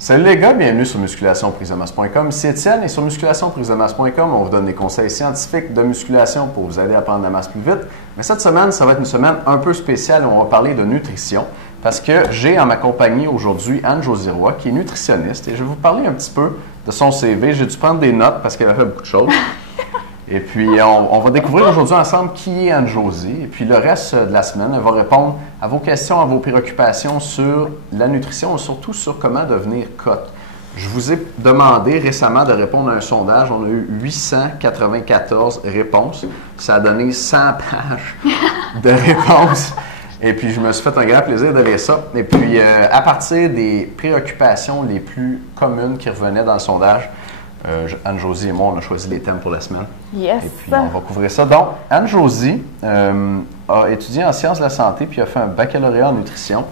Salut les gars, bienvenue sur musculationprisedemasse.com. Ici Étienne et sur musculationprisedemasse.com, on vous donne des conseils scientifiques de musculation pour vous aider à prendre la masse plus vite. Mais cette semaine, ça va être une semaine un peu spéciale où on va parler de nutrition parce que j'ai en ma compagnie aujourd'hui Anne-Josée Roy qui est nutritionniste et je vais vous parler un petit peu de son CV. J'ai dû prendre des notes parce qu'elle a fait beaucoup de choses. Et puis, on va découvrir aujourd'hui ensemble qui est Anne-Josée. Et puis, le reste de la semaine, elle va répondre à vos questions, à vos préoccupations sur la nutrition et surtout sur comment devenir cote. Je vous ai demandé récemment de répondre à un sondage. On a eu 894 réponses. Ça a donné 100 pages de réponses. Et puis, je me suis fait un grand plaisir de lire ça. Et puis, à partir des préoccupations les plus communes qui revenaient dans le sondage, Anne-Josée et moi, on a choisi les thèmes pour la semaine. Yes! Et puis, on va couvrir ça. Donc, Anne-Josée a étudié en sciences de la santé puis a fait un baccalauréat en nutrition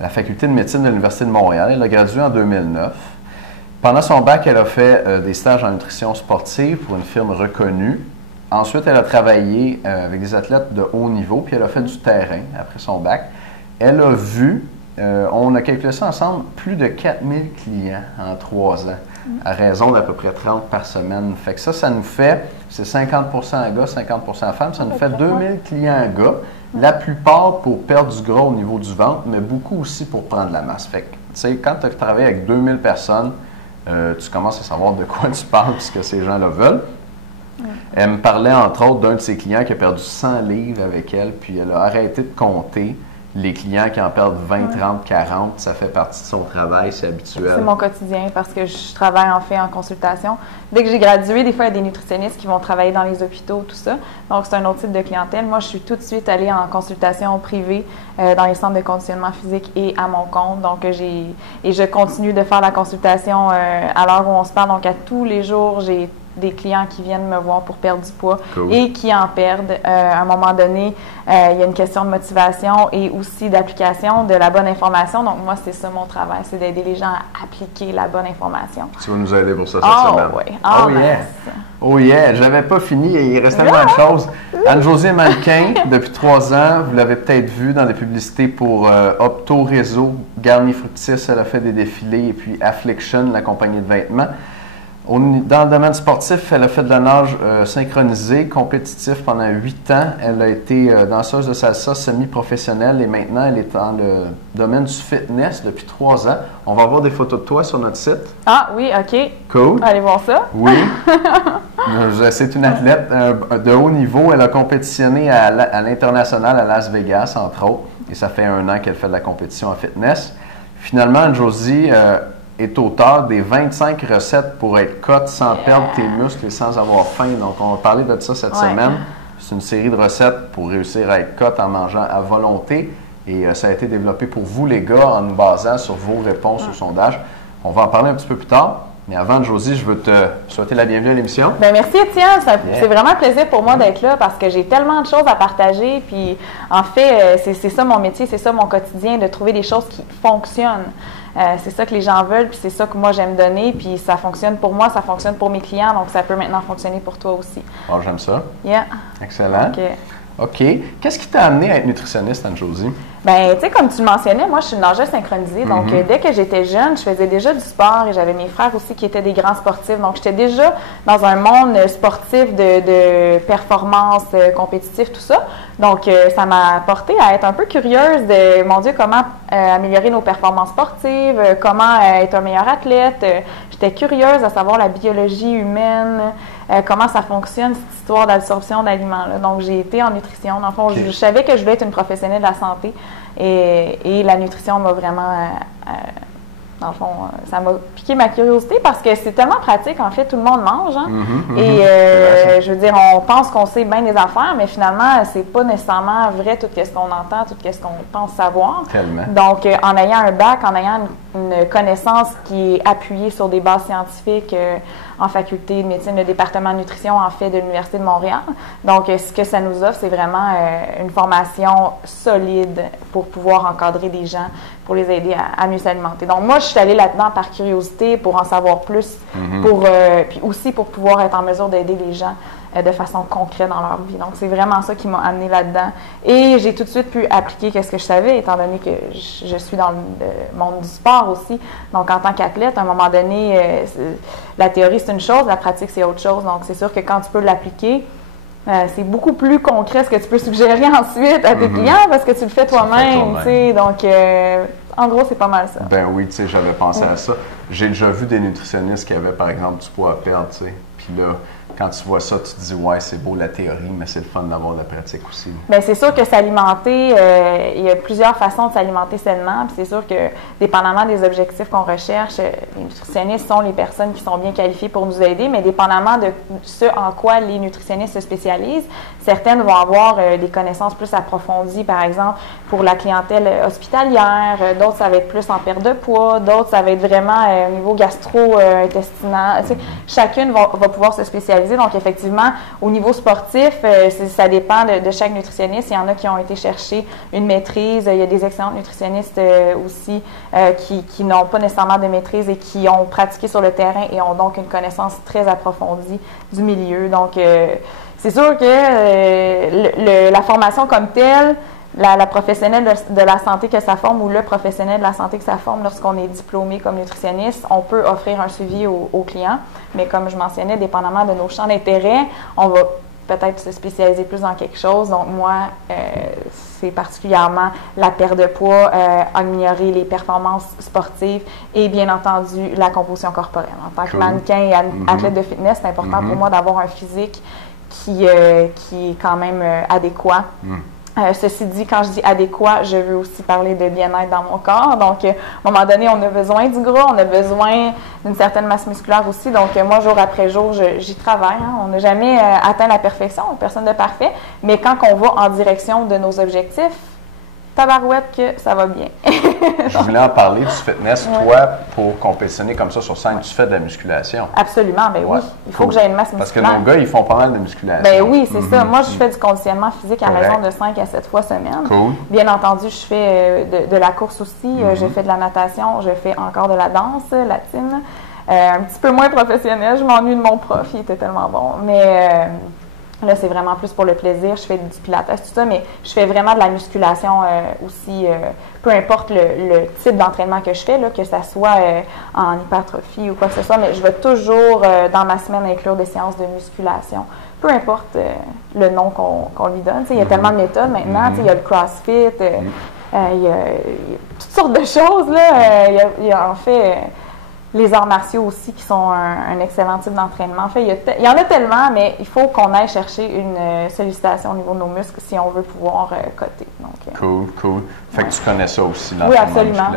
à la faculté de médecine de l'Université de Montréal. Elle a gradué en 2009. Pendant son bac, elle a fait des stages en nutrition sportive pour une firme reconnue. Ensuite, elle a travaillé avec des athlètes de haut niveau puis elle a fait du terrain après son bac. Elle a vu, on a calculé ça ensemble, plus de 4000 clients en 3 ans. À raison d'à peu près 30 par semaine. Fait que ça nous fait, c'est 50 gars, 50 femmes, ça nous fait 2000 clients gars, la plupart pour perdre du gras au niveau du ventre, mais beaucoup aussi pour prendre la masse. Fait que, tu sais, quand tu travailles avec 2000 personnes, tu commences à savoir de quoi tu parles puisque ces gens-là veulent. Elle me parlait entre autres d'un de ses clients qui a perdu 100 livres avec elle, puis elle a arrêté de compter. Les clients qui en perdent 20, 30, 40, ça fait partie de son travail, c'est habituel. C'est mon quotidien parce que je travaille en fait en consultation. Dès que j'ai gradué, des fois, il y a des nutritionnistes qui vont travailler dans les hôpitaux, tout ça. Donc, c'est un autre type de clientèle. Moi, je suis tout de suite allée en consultation privée dans les centres de conditionnement physique et à mon compte. Donc, je continue de faire la consultation à l'heure où on se parle. Donc, à tous les jours, j'ai des clients qui viennent me voir pour perdre du poids et qui en perdent. À un moment donné, il y a une question de motivation et aussi d'application de la bonne information. Donc, moi, c'est ça mon travail, c'est d'aider les gens à appliquer la bonne information. Tu vas nous aider pour ça cette semaine. Oui. Oh yeah! Oh yeah! J'avais pas fini et il reste tellement de choses. Anne-Josée est mannequin depuis 3 ans. Vous l'avez peut-être vu dans des publicités pour Opto Réseau, Garni Fructis. Elle a fait des défilés et puis Affliction, la compagnie de vêtements. Dans le domaine sportif, elle a fait de la nage synchronisée, compétitif pendant 8 ans. Elle a été danseuse de salsa semi-professionnelle et maintenant, elle est dans le domaine du fitness depuis 3 ans. On va avoir des photos de toi sur notre site. Ah oui, OK. Cool. Allez voir ça. Oui. C'est une athlète de haut niveau. Elle a compétitionné à l'international à Las Vegas, entre autres. Et ça fait 1 an qu'elle fait de la compétition en fitness. Finalement, Anne-Josée est auteur des 25 recettes pour être cote sans perdre tes muscles et sans avoir faim. Donc, on va parler de ça cette semaine. C'est une série de recettes pour réussir à être cote en mangeant à volonté. Et ça a été développé pour vous, les gars, en nous basant sur vos réponses au sondage. On va en parler un petit peu plus tard. Mais avant, Josée, je veux te souhaiter la bienvenue à l'émission. Bien, merci, Étienne. C'est vraiment un plaisir pour moi d'être là parce que j'ai tellement de choses à partager. Puis, en fait, c'est ça mon métier, c'est ça mon quotidien, de trouver des choses qui fonctionnent. C'est ça que les gens veulent, puis c'est ça que moi j'aime donner, puis ça fonctionne pour moi, ça fonctionne pour mes clients, donc ça peut maintenant fonctionner pour toi aussi. Oh, j'aime ça. Yeah. Excellent. OK. Qu'est-ce qui t'a amené à être nutritionniste, Anne-Josée? Bien, tu sais, comme tu le mentionnais, moi, je suis une nageuse synchronisée. Donc, dès que j'étais jeune, je faisais déjà du sport et j'avais mes frères aussi qui étaient des grands sportifs. Donc, j'étais déjà dans un monde sportif de performance compétitive, tout ça. Donc, ça m'a porté à être un peu curieuse de, mon Dieu, comment améliorer nos performances sportives, comment être un meilleur athlète. J'étais curieuse à savoir la biologie humaine, comment ça fonctionne, cette histoire d'absorption d'aliments. Donc, j'ai été en nutrition. Dans le fond, je savais que je voulais être une professionnelle de la santé. Et la nutrition m'a vraiment, dans le fond, ça m'a piqué ma curiosité parce que c'est tellement pratique. En fait, tout le monde mange. Hein? Et je veux dire, on pense qu'on sait bien des affaires, mais finalement, c'est pas nécessairement vrai tout ce qu'on entend, tout ce qu'on pense savoir. Tellement. Donc, en ayant un bac, en ayant une connaissance qui est appuyée sur des bases scientifiques, en faculté de médecine, le département de nutrition, en fait, de l'Université de Montréal. Donc, ce que ça nous offre, c'est vraiment une formation solide pour pouvoir encadrer des gens, pour les aider à mieux s'alimenter. Donc, moi, je suis allée là-dedans par curiosité, pour en savoir plus, puis aussi pour pouvoir être en mesure d'aider les gens de façon concrète dans leur vie. Donc, c'est vraiment ça qui m'a amenée là-dedans. Et j'ai tout de suite pu appliquer ce que je savais, étant donné que je suis dans le monde du sport aussi. Donc, en tant qu'athlète, à un moment donné, la théorie, c'est une chose, la pratique, c'est autre chose. Donc, c'est sûr que quand tu peux l'appliquer, c'est beaucoup plus concret ce que tu peux suggérer ensuite à tes clients parce que tu le fais toi-même. Donc, en gros, c'est pas mal ça. Ben oui, tu sais, j'avais pensé à ça. J'ai déjà vu des nutritionnistes qui avaient, par exemple, du poids à perdre, tu sais. Puis là, quand tu vois ça, tu te dis, ouais, c'est beau la théorie, mais c'est le fun d'avoir de la pratique aussi. Bien, c'est sûr que s'alimenter, il y a plusieurs façons de s'alimenter sainement. Puis c'est sûr que, dépendamment des objectifs qu'on recherche, les nutritionnistes sont les personnes qui sont bien qualifiées pour nous aider, mais dépendamment de ce en quoi les nutritionnistes se spécialisent, certaines vont avoir des connaissances plus approfondies, par exemple, pour la clientèle hospitalière. D'autres, ça va être plus en perte de poids. D'autres, ça va être vraiment au niveau gastro-intestinal. Tu sais, chacune va pouvoir se spécialiser. Donc, effectivement, au niveau sportif, ça dépend de chaque nutritionniste. Il y en a qui ont été chercher une maîtrise. Il y a des excellents nutritionnistes aussi qui n'ont pas nécessairement de maîtrise et qui ont pratiqué sur le terrain et ont donc une connaissance très approfondie du milieu. Donc, c'est sûr que la formation comme telle, la professionnelle de la santé que ça forme ou le professionnel de la santé que ça forme lorsqu'on est diplômé comme nutritionniste, on peut offrir un suivi aux clients. Mais comme je mentionnais, dépendamment de nos champs d'intérêt, on va peut-être se spécialiser plus dans quelque chose. Donc moi, c'est particulièrement la perte de poids, améliorer les performances sportives et bien entendu la composition corporelle. En tant que mannequin et athlète de fitness, c'est important pour moi d'avoir un physique qui est quand même adéquat. Ceci dit, quand je dis adéquat, je veux aussi parler de bien-être dans mon corps. Donc, à un moment donné, on a besoin du gras, on a besoin d'une certaine masse musculaire aussi. Donc, moi, jour après jour, j'y travaille. On n'a jamais atteint la perfection, personne de parfait. Mais quand on va en direction de nos objectifs, tabarouette que ça va bien. Je voulais en parler du fitness. Toi, pour compétitionner comme ça sur scène, tu fais de la musculation. Absolument, bien oui. Il faut que j'aie une masse musculaire. Parce que nos gars, ils font pas mal de musculation. Ben oui, c'est ça. Moi, je fais du conditionnement physique à raison de 5 à 7 fois semaine. Cool. Bien entendu, je fais de la course aussi. Je fais de la natation. Je fais encore de la danse latine. Un petit peu moins professionnel. Je m'ennuie de mon prof. Il était tellement bon. Mais... là, c'est vraiment plus pour le plaisir. Je fais du pilates, tout ça, mais je fais vraiment de la musculation aussi, peu importe le type d'entraînement que je fais, là, que ça soit en hypertrophie ou quoi que ce soit, mais je vais toujours, dans ma semaine, inclure des séances de musculation. Peu importe le nom qu'on lui donne. Il y a tellement de méthodes maintenant. Il y a le CrossFit, il y a toutes sortes de choses. Là. Il y a en fait... les arts martiaux aussi, qui sont un excellent type d'entraînement. En fait, il y en a tellement, mais il faut qu'on aille chercher une sollicitation au niveau de nos muscles si on veut pouvoir coter. Donc, cool. Fait que tu connais ça aussi, oui, absolument.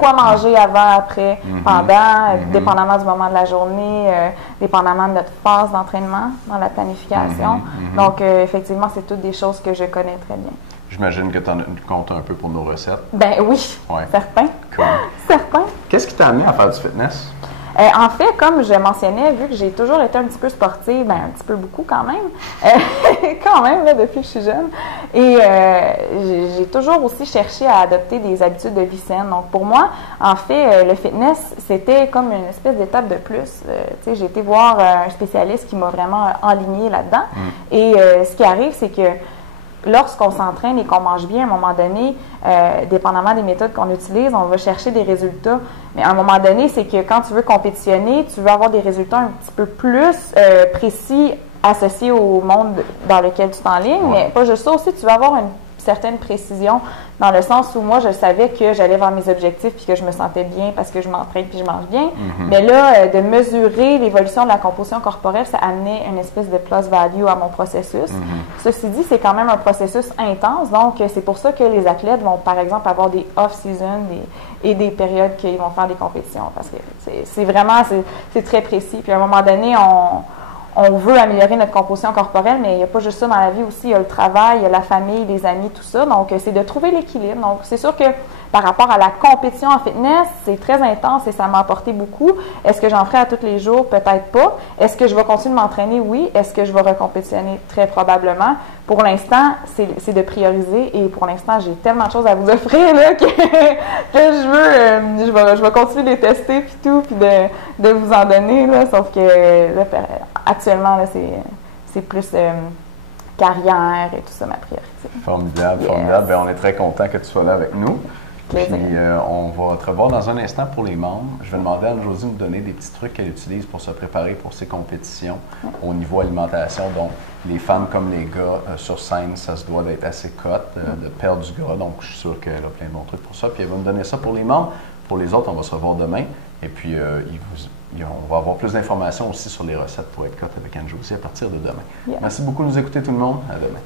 Quoi manger avant, après, pendant, dépendamment du moment de la journée, dépendamment de notre phase d'entraînement dans la planification. Donc, effectivement, c'est toutes des choses que je connais très bien. J'imagine que tu en comptes un peu pour nos recettes. Ben oui, certain. Cool. Certain. Qu'est-ce qui t'a amené à faire du fitness? En fait, comme je mentionnais, vu que j'ai toujours été un petit peu sportive, un petit peu beaucoup quand même, là, depuis que je suis jeune, et j'ai toujours aussi cherché à adopter des habitudes de vie saine. Donc pour moi, en fait, le fitness, c'était comme une espèce d'étape de plus. J'ai été voir un spécialiste qui m'a vraiment enlignée là-dedans. Et ce qui arrive, c'est que lorsqu'on s'entraîne et qu'on mange bien, à un moment donné, dépendamment des méthodes qu'on utilise, on va chercher des résultats. Mais à un moment donné, c'est que quand tu veux compétitionner, tu veux avoir des résultats un petit peu plus précis associés au monde dans lequel tu t'enlignes. Mais pas juste ça aussi, tu veux avoir une certaine précision dans le sens où moi, je savais que j'allais vers mes objectifs puis que je me sentais bien parce que je m'entraîne puis je mange bien. Mais là, de mesurer l'évolution de la composition corporelle, ça amenait une espèce de plus value à mon processus. Ceci dit, c'est quand même un processus intense. Donc, c'est pour ça que les athlètes vont, par exemple, avoir des off-season et des périodes qu'ils vont faire des compétitions parce que c'est vraiment, c'est très précis. Puis à un moment donné, on veut améliorer notre composition corporelle, mais il n'y a pas juste ça dans la vie aussi. Il y a le travail, il y a la famille, les amis, tout ça. Donc, c'est de trouver l'équilibre. Donc, c'est sûr que Par rapport à la compétition en fitness, c'est très intense et ça m'a apporté beaucoup. Est-ce que j'en ferai à tous les jours? Peut-être pas. Est-ce que je vais continuer de m'entraîner? Oui. Est-ce que je vais recompétitionner? Très probablement. Pour l'instant, c'est de prioriser et pour l'instant, j'ai tellement de choses à vous offrir là, que je vais continuer de les tester puis tout, puis de vous en donner. Là, sauf que là, actuellement, là, c'est plus carrière et tout ça, ma priorité. Formidable, formidable. Bien, on est très content que tu sois là avec nous. Puis, on va te revoir dans un instant pour les membres. Je vais demander à Anne-Josée de nous donner des petits trucs qu'elle utilise pour se préparer pour ses compétitions au niveau alimentation. Donc, les femmes comme les gars sur scène, ça se doit d'être assez cut, de perdre du gras. Donc, je suis sûr qu'elle a plein de bons trucs pour ça. Puis, elle va nous donner ça pour les membres. Pour les autres, on va se revoir demain. Et puis, on va avoir plus d'informations aussi sur les recettes pour être cut avec Anne-Josée à partir de demain. Merci beaucoup de nous écouter, tout le monde. À demain.